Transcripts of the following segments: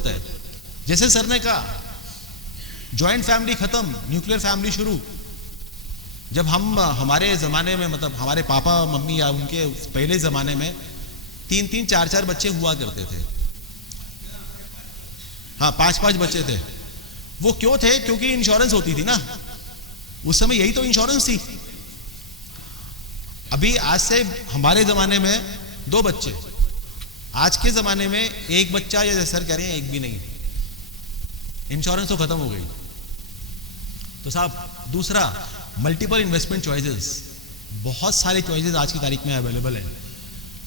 जरूरत है। जैसे सर ने कहा, ज्वाइंट फैमिली खत्म, न्यूक्लियर फैमिली शुरू। जब हमारे जमाने में, मतलब हमारे पापा मम्मी या उनके पहले जमाने में 3-3, 4-4 बच्चे हुआ करते थे। हाँ, 5-5 बच्चे थे। वो क्यों थे? क्योंकि इंश्योरेंस होती थी ना, उस समय यही तो इंश्योरेंस थी। अभी आज से हमारे जमाने में 2 बच्चे, आज के जमाने में 1 बच्चा, या सर कह रहे हैं 1 भी नहीं, इंश्योरेंस तो खत्म हो गई। तो साहब, दूसरा, मल्टीपल इन्वेस्टमेंट चॉइसेस, बहुत सारे चॉइसेस आज की तारीख में अवेलेबल है।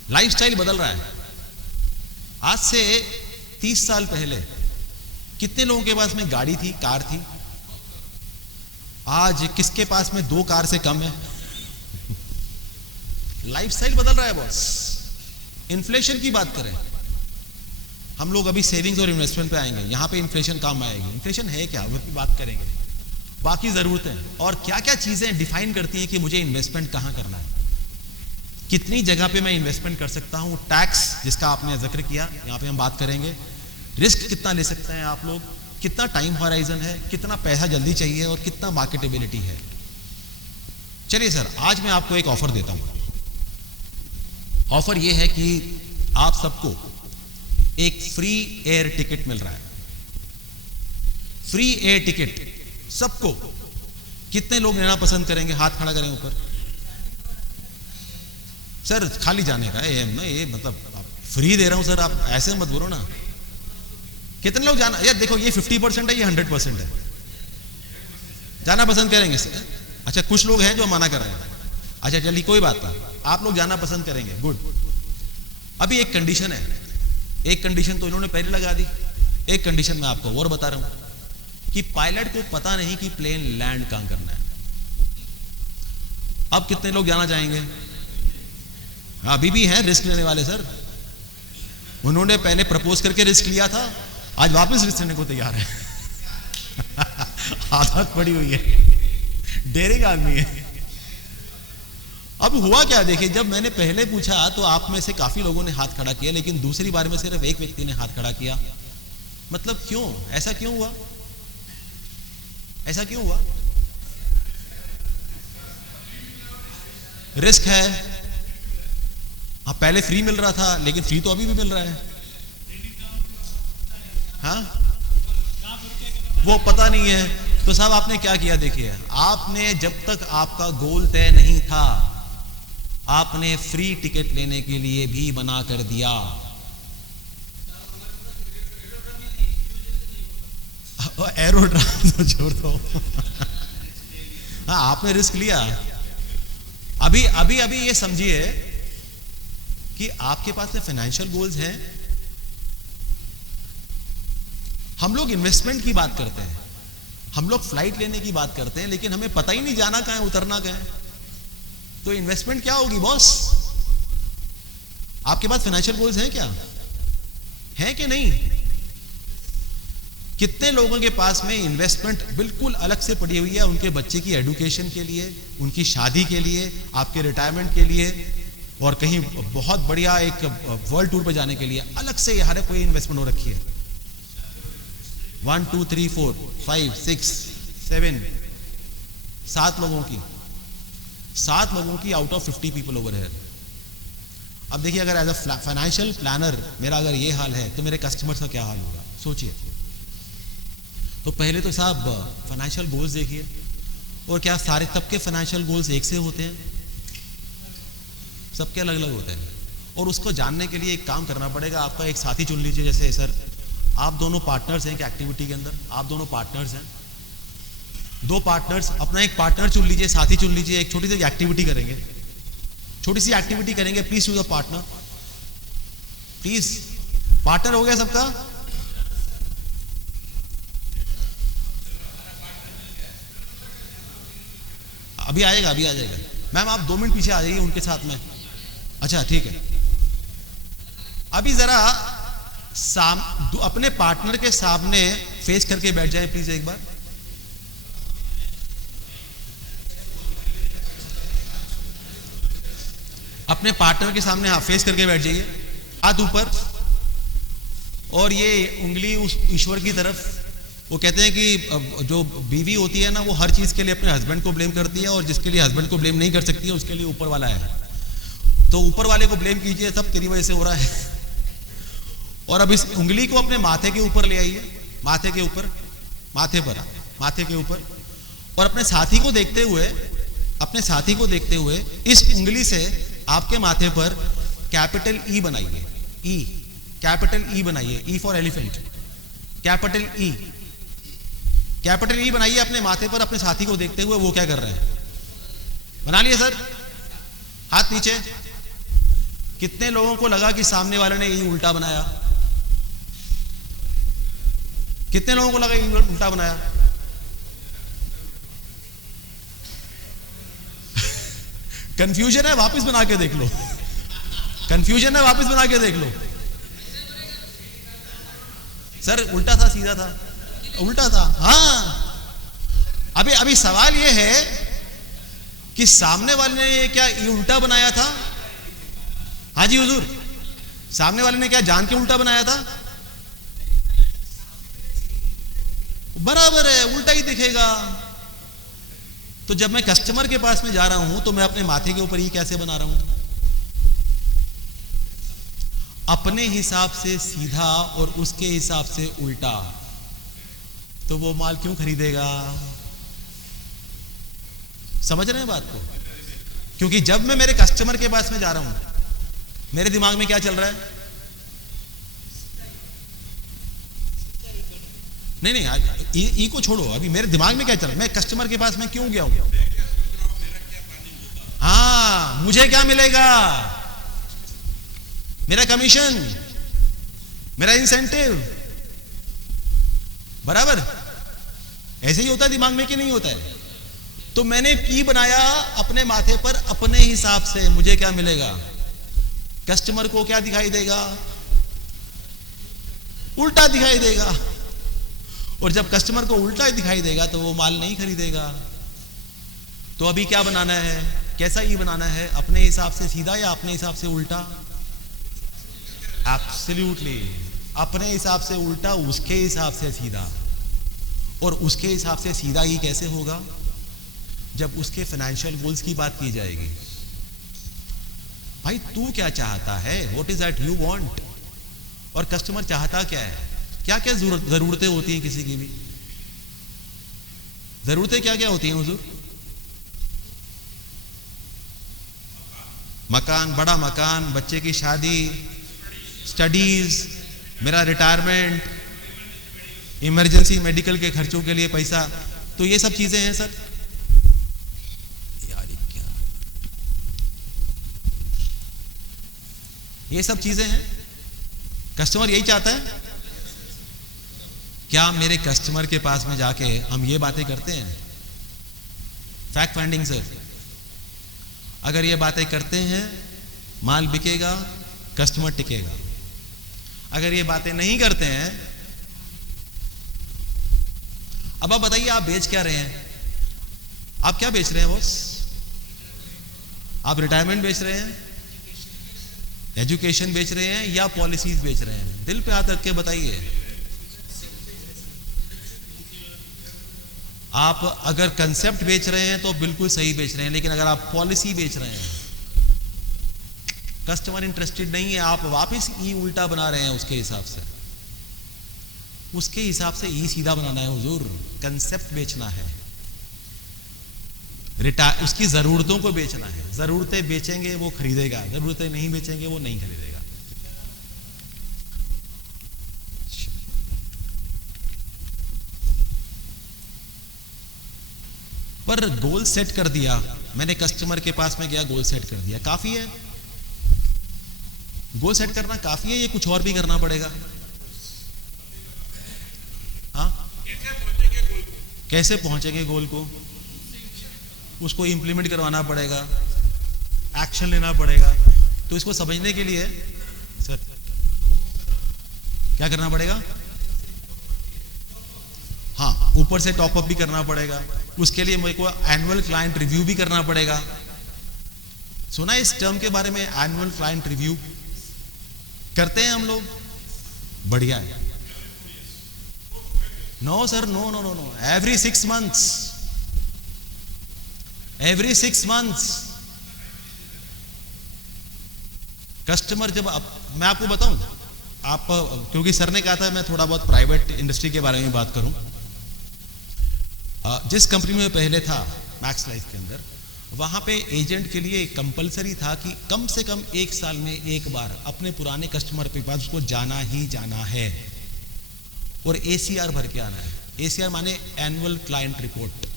लाइफस्टाइल बदल रहा है। आज से 30 साल पहले कितने लोगों के पास में गाड़ी थी, कार थी? आज किसके पास में 2 कार से कम है? लाइफस्टाइल बदल रहा है बॉस। इन्फ्लेशन की बात करें, हम लोग अभी सेविंग्स और इन्वेस्टमेंट पे आएंगे, यहां पे इन्फ्लेशन काम आएगी। इन्फ्लेशन है क्या, वो भी बात करेंगे। बाकी जरूरतें और क्या क्या चीजें डिफाइन करती हैं कि मुझे इन्वेस्टमेंट कहां करना है, कितनी जगह पे मैं इन्वेस्टमेंट कर सकता हूं। टैक्स, जिसका आपने जिक्र किया, यहां पे हम बात करेंगे। रिस्क कितना ले सकते हैं आप लोग, कितना टाइम होराइजन है, कितना पैसा जल्दी चाहिए और कितना मार्केटेबिलिटी है। चलिए सर, आज मैं आपको एक ऑफर देता हूं। ऑफर यह है कि आप सबको एक फ्री एयर टिकट मिल रहा है। फ्री एयर टिकट सबको। कितने लोग लेना पसंद करेंगे? हाथ खड़ा करें ऊपर। सर खाली जाने का है ये मतलब फ्री दे रहा हूं सर, आप ऐसे मत बोलो ना। कितने लोग जाना? यार देखो, ये 50% है, ये 100% है। जाना पसंद करेंगे सर? अच्छा, कुछ लोग हैं जो मना कर रहे हैं। अच्छा चलिए, कोई बात नहीं, आप लोग जाना पसंद करेंगे, गुड। अभी एक कंडीशन है, एक कंडीशन तो इन्होंने पहले लगा दी, एक कंडीशन मैं आपको और बता रहा हूं कि पायलट को पता नहीं कि प्लेन लैंड कहां करना है। अब कितने लोग जाना चाहेंगे? अभी भी हैं रिस्क लेने वाले सर, उन्होंने पहले प्रपोज करके रिस्क लिया था, आज वापस रिस्क लेने को तैयार है। आदत पड़ी हुई है, डेरिंग आदमी है। अब हुआ क्या, देखिए, जब मैंने पहले पूछा तो आप में से काफी लोगों ने हाथ खड़ा किया, लेकिन दूसरी बार में सिर्फ एक व्यक्ति ने हाथ खड़ा किया। मतलब क्यों? ऐसा क्यों हुआ? ऐसा क्यों हुआ? रिस्क है। हाँ, पहले फ्री मिल रहा था, लेकिन फ्री तो अभी भी मिल रहा है। हाँ, वो पता नहीं है। तो साहब आपने क्या किया? देखिए, आपने जब तक आपका गोल तय नहीं था, आपने फ्री टिकट लेने के लिए भी मना कर दिया। एरोड्राम तो छोड़ दो। हाँ, आपने रिस्क लिया। अभी अभी अभी ये समझिए कि आपके पास में फाइनेंशियल गोल्स हैं। हम लोग इन्वेस्टमेंट की बात करते हैं, हम लोग फ्लाइट लेने की बात करते हैं, लेकिन हमें पता ही नहीं जाना कहां है, उतरना कहां है। तो इन्वेस्टमेंट क्या होगी बॉस? आपके पास फाइनेंशियल गोल्स हैं क्या? हैं कि नहीं? कितने लोगों के पास में इन्वेस्टमेंट बिल्कुल अलग से पड़ी हुई है, उनके बच्चे की एजुकेशन के लिए, उनकी शादी के लिए, आपके रिटायरमेंट के लिए, और कहीं बहुत बढ़िया एक वर्ल्ड टूर पे जाने के लिए अलग से हर कोई इन्वेस्टमेंट हो रखी है। 1 2 3 4 5 6 7 7 लोगों की आउट ऑफ 50 पीपल ओवर है। अब देखिए, अगर एज अ फाइनेंशियल प्लानर मेरा अगर ये हाल है, तो मेरे कस्टमर्स का क्या हाल होगा, सोचिए। तो पहले तो साहब फाइनेंशियल गोल्स देखिए, और क्या सारे सबके फाइनेंशियल गोल्स एक से होते हैं? सबके अलग अलग होते हैं। और उसको जानने के लिए एक काम करना पड़ेगा, आपका एक साथी चुन लीजिए। जैसे सर, आप दोनों पार्टनर्स हैं कि एक्टिविटी के अंदर, आप दोनों पार्टनर्स हैं, 2 पार्टनर्स, अपना एक पार्टनर चुन लीजिए, साथी चुन लीजिए। एक छोटी सी एक्टिविटी करेंगे, छोटी सी एक्टिविटी करेंगे। Please choose a partner, please. Partner हो गया सबका? अभी आएगा, अभी आ जाएगा। मैम आप 2 मिनट पीछे आ जाइए उनके साथ में। अच्छा ठीक है। अभी जरा अपने पार्टनर के सामने फेस करके बैठ जाए प्लीज एक बार। अपने पार्टनर के सामने फेस करके बैठ जाइए, हाथ ऊपर। और ये उंगली उस ईश्वर की तरफ। वो कहते हैं कि जो बीवी होती है ना, वो हर चीज के लिए अपने हस्बैंड को ब्लेम करती है, और जिसके लिए हस्बैंड को ब्लेम नहीं कर सकती है उसके लिए ऊपर वाला है। तो ऊपर वाले को ब्लेम कीजिए, सब तेरी वजह से हो रहा है। और अब इस उंगली को अपने माथे के ऊपर ले आइए, माथे के ऊपर, माथे के ऊपर, और अपने साथी को देखते हुए इस उंगली से आपके माथे पर कैपिटल ई बनाइए। ई, कैपिटल ई बनाइए। E for elephant. Capital E बनाइए अपने माथे पर, अपने साथी को देखते हुए। वो क्या कर रहे हैं? बना लिए सर? हाथ नीचे। कितने लोगों को लगा कि सामने वाले ने ई उल्टा बनाया? कितने लोगों को लगा ई उल्टा बनाया? कंफ्यूजन है, वापस बना के देख लो। कंफ्यूजन है, वापस बना के देख लो। सर उल्टा था, सीधा था? उल्टा था। हाँ, अभी सवाल यह है कि सामने वाले ने क्या ये उल्टा बनाया था? हाँ जी हुजूर, सामने वाले ने क्या जान के उल्टा बनाया था? बराबर है, उल्टा ही दिखेगा। तो जब मैं कस्टमर के पास में जा रहा हूं तो मैं अपने माथे के ऊपर ही कैसे बना रहा हूं? अपने हिसाब से सीधा और उसके हिसाब से उल्टा। तो वो माल क्यों खरीदेगा? समझ रहे हैं बात को? क्योंकि जब मैं मेरे कस्टमर के पास में जा रहा हूं, मेरे दिमाग में क्या चल रहा है? नहीं, ई को छोड़ो, अभी मेरे दिमाग में क्या चल रहा है? मैं कस्टमर के पास में क्यों गया हूं? हाँ, मुझे क्या मिलेगा? मेरा कमीशन, मेरा इंसेंटिव। बराबर ऐसे ही होता है दिमाग में कि नहीं होता है? तो मैंने की बनाया अपने माथे पर अपने हिसाब से। मुझे क्या मिलेगा? कस्टमर को क्या दिखाई देगा? उल्टा दिखाई देगा। और जब कस्टमर को उल्टा दिखाई देगा तो वो माल नहीं खरीदेगा। तो अभी क्या बनाना है? कैसा ई बनाना है? अपने हिसाब से सीधा या अपने हिसाब से उल्टा? एब्सोल्युटली अपने हिसाब से उल्टा, उसके हिसाब से सीधा। और उसके हिसाब से सीधा ही कैसे होगा? जब उसके फाइनेंशियल गोल्स की बात की जाएगी। भाई तू क्या चाहता है? What is that you want? और कस्टमर चाहता क्या है? क्या क्या जरूरतें होती हैं किसी की भी? जरूरतें क्या क्या होती हैं हुजूर? मकान, बड़ा मकान, बच्चे की शादी, स्टडीज, मेरा रिटायरमेंट, इमरजेंसी मेडिकल के खर्चों के लिए पैसा। तो ये सब चीजें हैं सर। यार क्या, ये सब चीजें हैं। कस्टमर यही चाहता है। क्या मेरे कस्टमर के पास में जाके हम ये बातें करते हैं? फैक्ट फाइंडिंग सर, अगर ये बातें करते हैं माल बिकेगा, कस्टमर टिकेगा। अगर ये बातें नहीं करते हैं, अब आप बताइए आप बेच क्या रहे हैं? आप क्या बेच रहे हैं बॉस? आप रिटायरमेंट बेच रहे हैं, एजुकेशन बेच रहे हैं, या पॉलिसीज बेच रहे हैं? दिल पे हाथ रख के बताइए। आप अगर कंसेप्ट बेच रहे हैं तो बिल्कुल सही बेच रहे हैं, लेकिन अगर आप पॉलिसी बेच रहे हैं, कस्टमर इंटरेस्टेड नहीं है, आप वापस ई उल्टा बना रहे हैं उसके हिसाब से। उसके हिसाब से ई सीधा बनाना है हुजूर। कंसेप्ट बेचना है, उसकी जरूरतों को बेचना है। जरूरतें बेचेंगे वो खरीदेगा, जरूरतें नहीं बेचेंगे वो नहीं खरीदेगा। पर गोल सेट कर दिया मैंने, कस्टमर के पास में गया, गोल सेट कर दिया, काफी है? गोल सेट करना काफी है, ये कुछ और भी करना पड़ेगा? हाँ, कैसे पहुंचेंगे गोल को? उसको इंप्लीमेंट करवाना पड़ेगा, एक्शन लेना पड़ेगा। तो इसको समझने के लिए सर क्या करना पड़ेगा? हाँ, ऊपर से टॉपअप भी करना पड़ेगा। उसके लिए मेरे को एनुअल क्लाइंट रिव्यू भी करना पड़ेगा। सुना इस टर्म के बारे में? एनुअल क्लाइंट रिव्यू करते हैं हम लोग। बढ़िया है। No sir, no no no no, every 6 months, every 6 months। Customer जब मैं आपको बताऊं, आप क्योंकि सर ने कहा था मैं थोड़ा बहुत प्राइवेट इंडस्ट्री के बारे में बात करूं। जिस कंपनी में पहले था मैक्स लाइफ के अंदर, वहां पे एजेंट के लिए कंपलसरी था कि कम से कम 1 साल में एक बार अपने पुराने कस्टमर के पास उसको जाना ही जाना है और एसीआर भर के आना है। एसीआर माने एनुअल क्लाइंट रिपोर्ट,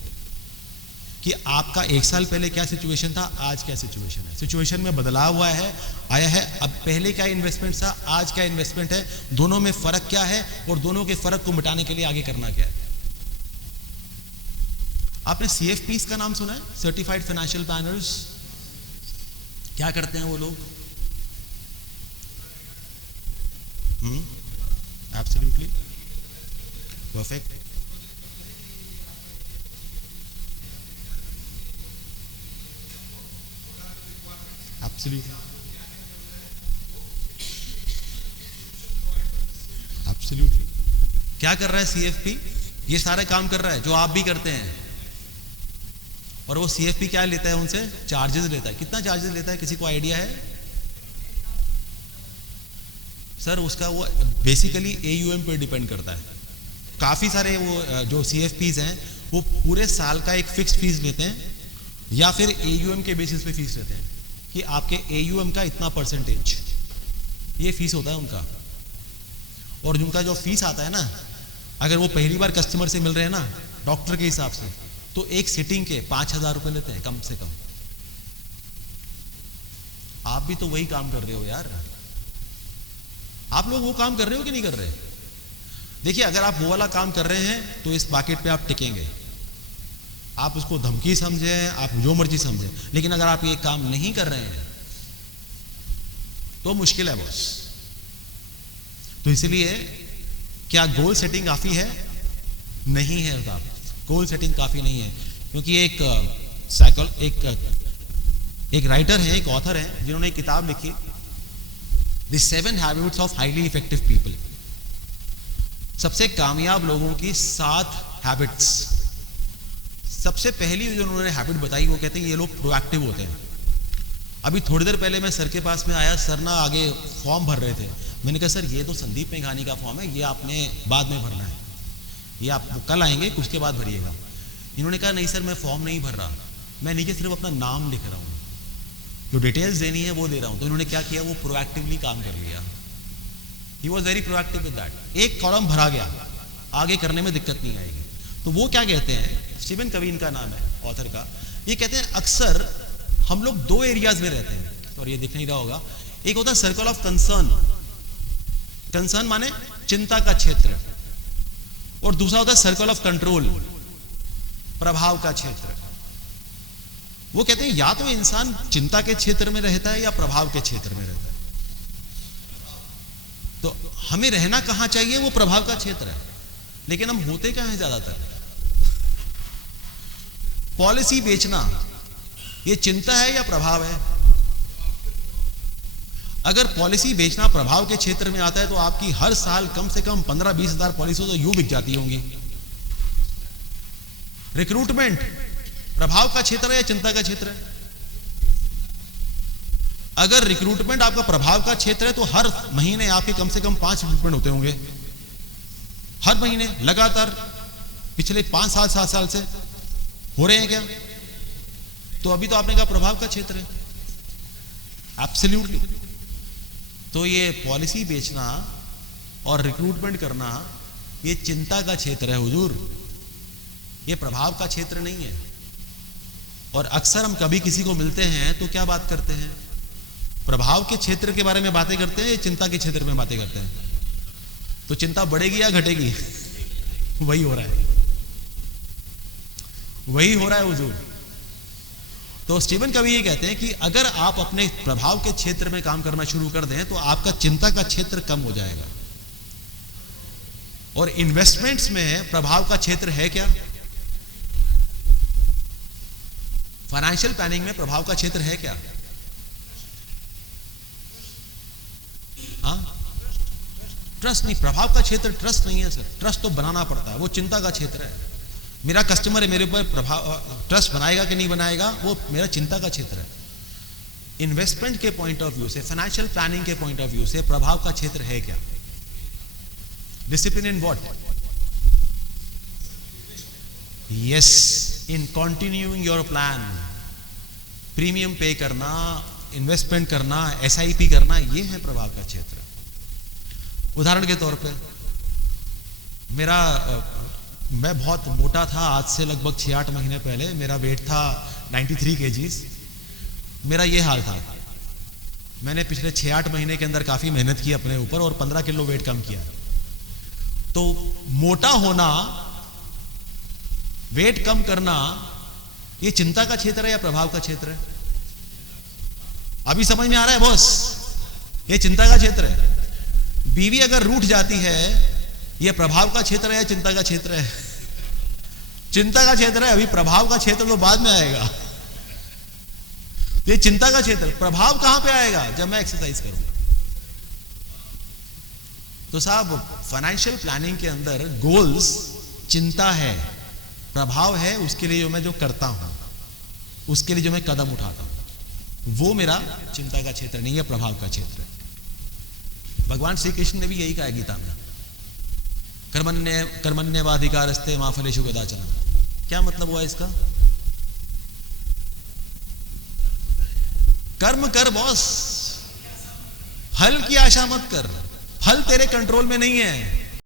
कि आपका 1 साल पहले क्या सिचुएशन था, आज क्या सिचुएशन है, सिचुएशन में बदलाव हुआ है, आया है, अब पहले क्या इन्वेस्टमेंट था, आज क्या इन्वेस्टमेंट है, दोनों में फर्क क्या है और दोनों के फर्क को मिटाने के लिए आगे करना क्या है। आपने सीएफपीस का नाम सुना है, सर्टिफाइड फाइनेंशियल प्लानर्स? क्या करते हैं वो लोग? Absolutely perfect. Absolutely absolutely. क्या कर रहा है सीएफपी? ये सारे काम कर रहा है जो आप भी करते हैं। और वो सीएफपी क्या लेता है उनसे? चार्जेस लेता है। कितना चार्जेस लेता है, किसी को आइडिया है? सर उसका वो बेसिकली एयूएम पे डिपेंड करता है। काफी सारे वो जो सीएफपीज हैं वो पूरे साल का एक फिक्स्ड फीस लेते हैं या फिर एयूएम के बेसिस पे फीस लेते हैं कि आपके एयूएम का इतना परसेंटेज, ये फीस होता है उनका। और उनका जो फीस आता है ना, अगर वो पहली बार कस्टमर से मिल रहे हैं ना डॉक्टर के हिसाब से, तो एक सिटिंग के 5,000 रुपए लेते हैं कम से कम। आप भी तो वही काम कर रहे हो यार। आप लोग वो काम कर रहे हो कि नहीं कर रहे? देखिए, अगर आप वो वाला काम कर रहे हैं तो इस मार्केट पे आप टिकेंगे। आप उसको धमकी समझें, आप जो मर्जी समझें, लेकिन अगर आप ये काम नहीं कर रहे हैं तो मुश्किल है बॉस। तो इसलिए क्या गोल सेटिंग काफी है? नहीं है साहब, गोल सेटिंग काफी नहीं है। क्योंकि एक राइटर है, एक ऑथर है, जिन्होंने एक किताब लिखी, the 7 habits of highly effective people. सबसे कामयाब लोगों की 7 हैबिट्स। सबसे पहली जो उन्होंने हैबिट बताई, वो कहते हैं ये लोग प्रोएक्टिव होते हैं। अभी थोड़ी देर पहले मैं सर के पास में आया, सर ना आगे फॉर्म भर रहे थे। मैंने कहा सर ये तो संदीप मेघानी का फॉर्म है, ये आपने बाद में भरना है, ये आप कल आएंगे उसके बाद भरिएगा। इन्होंने कहा नहीं सर मैं फॉर्म नहीं भर रहा, मैं नीचे सिर्फ अपना नाम लिख रहा हूँ, जो डिटेल्स देनी है वो दे रहा हूँ। तो इन्होंने क्या किया, वो प्रोएक्टिवली काम कर लिया। He was very proactive with that. एक कॉलम भरा गया, आगे करने में दिक्कत नहीं आएगी। तो वो क्या कहते हैं, स्टीवन कवी इनका नाम है ऑथर का, ये कहते हैं अक्सर हम लोग 2 एरियाज में रहते हैं, और ये दिख नहीं रहा होगा। एक होता है सर्कल ऑफ कंसर्न, कंसर्न माने चिंता का क्षेत्र, और दूसरा होता है सर्कल ऑफ कंट्रोल, प्रभाव का क्षेत्र। वो कहते हैं या तो इंसान चिंता के क्षेत्र में रहता है या प्रभाव के क्षेत्र में रहता है। तो हमें रहना कहां चाहिए, वो प्रभाव का क्षेत्र है। लेकिन हम होते क्या हैं ज्यादातर? पॉलिसी बेचना ये चिंता है या प्रभाव है? अगर पॉलिसी बेचना प्रभाव के क्षेत्र में आता है तो आपकी हर साल कम से कम 15-20 हजार पॉलिसी तो यूं बिक जाती होंगी। रिक्रूटमेंट प्रभाव का क्षेत्र है या चिंता का क्षेत्र है? अगर रिक्रूटमेंट आपका प्रभाव का क्षेत्र है तो हर महीने आपके कम से कम 5 रिक्रूटमेंट होते होंगे, हर महीने लगातार, पिछले 5-7 साल से हो रहे हैं क्या? तो अभी तो आपने कहा प्रभाव का क्षेत्र है। एब्सोल्युटली। तो ये पॉलिसी बेचना और रिक्रूटमेंट करना ये चिंता का क्षेत्र है हुजूर, ये प्रभाव का क्षेत्र नहीं है। और अक्सर हम कभी किसी को मिलते हैं तो क्या बात करते हैं, प्रभाव के क्षेत्र के बारे में बातें करते हैं, चिंता के क्षेत्र में बातें करते हैं। तो चिंता बढ़ेगी या घटेगी? वही हो रहा है, वही हो रहा है हुजूर। तो स्टीवन कवी ये कहते हैं कि अगर आप अपने प्रभाव के क्षेत्र में काम करना शुरू कर दें तो आपका चिंता का क्षेत्र कम हो जाएगा। और इन्वेस्टमेंट्स में प्रभाव का क्षेत्र है क्या? फाइनेंशियल प्लानिंग में प्रभाव का क्षेत्र है क्या? हाँ, ट्रस्ट नहीं, प्रभाव का क्षेत्र ट्रस्ट नहीं है सर, ट्रस्ट तो बनाना पड़ता है, वो चिंता का क्षेत्र है। मेरा कस्टमर है, मेरे ऊपर ट्रस्ट बनाएगा कि नहीं बनाएगा, वो मेरा चिंता का क्षेत्र है। इन्वेस्टमेंट के पॉइंट ऑफ व्यू से, फाइनेंशियल प्लानिंग के पॉइंट ऑफ व्यू से प्रभाव का क्षेत्र है क्या? Discipline in what? Yes, in continuing your plan, premium पे करना, इन्वेस्टमेंट करना, SIP करना, ये है प्रभाव का क्षेत्र। उदाहरण के तौर पे मैं बहुत मोटा था, आज से लगभग 6-8 महीने पहले मेरा वेट था 93 kgs। मेरा ये हाल था, मैंने पिछले 6-8 महीने के अंदर काफी मेहनत की अपने ऊपर और 15 किलो वेट कम किया। तो मोटा होना, वेट कम करना, ये चिंता का क्षेत्र है या प्रभाव का क्षेत्र है? अभी समझ में आ रहा है बॉस? ये चिंता का क्षेत्र है। बीवी अगर रूठ जाती है, यह प्रभाव का क्षेत्र है या चिंता का क्षेत्र है? चिंता का क्षेत्र है। अभी प्रभाव का क्षेत्र तो बाद में आएगा। ये चिंता का क्षेत्र, प्रभाव कहां पे आएगा? जब मैं एक्सरसाइज करूंगा। तो साहब, फाइनेंशियल प्लानिंग के अंदर गोल्स चिंता है, प्रभाव है उसके लिए जो करता हूं, उसके लिए जो मैं कदम उठाता हूं, वो मेरा चिंता का क्षेत्र नहीं है, प्रभाव का क्षेत्र है। भगवान श्री कृष्ण ने भी यही कहा गीता में, कर्मण्येवाधिकारस्ते मा फलेषु कदाचन। क्या मतलब हुआ इसका? कर्म कर बॉस, फल की आशा मत कर, फल तेरे कंट्रोल में नहीं है।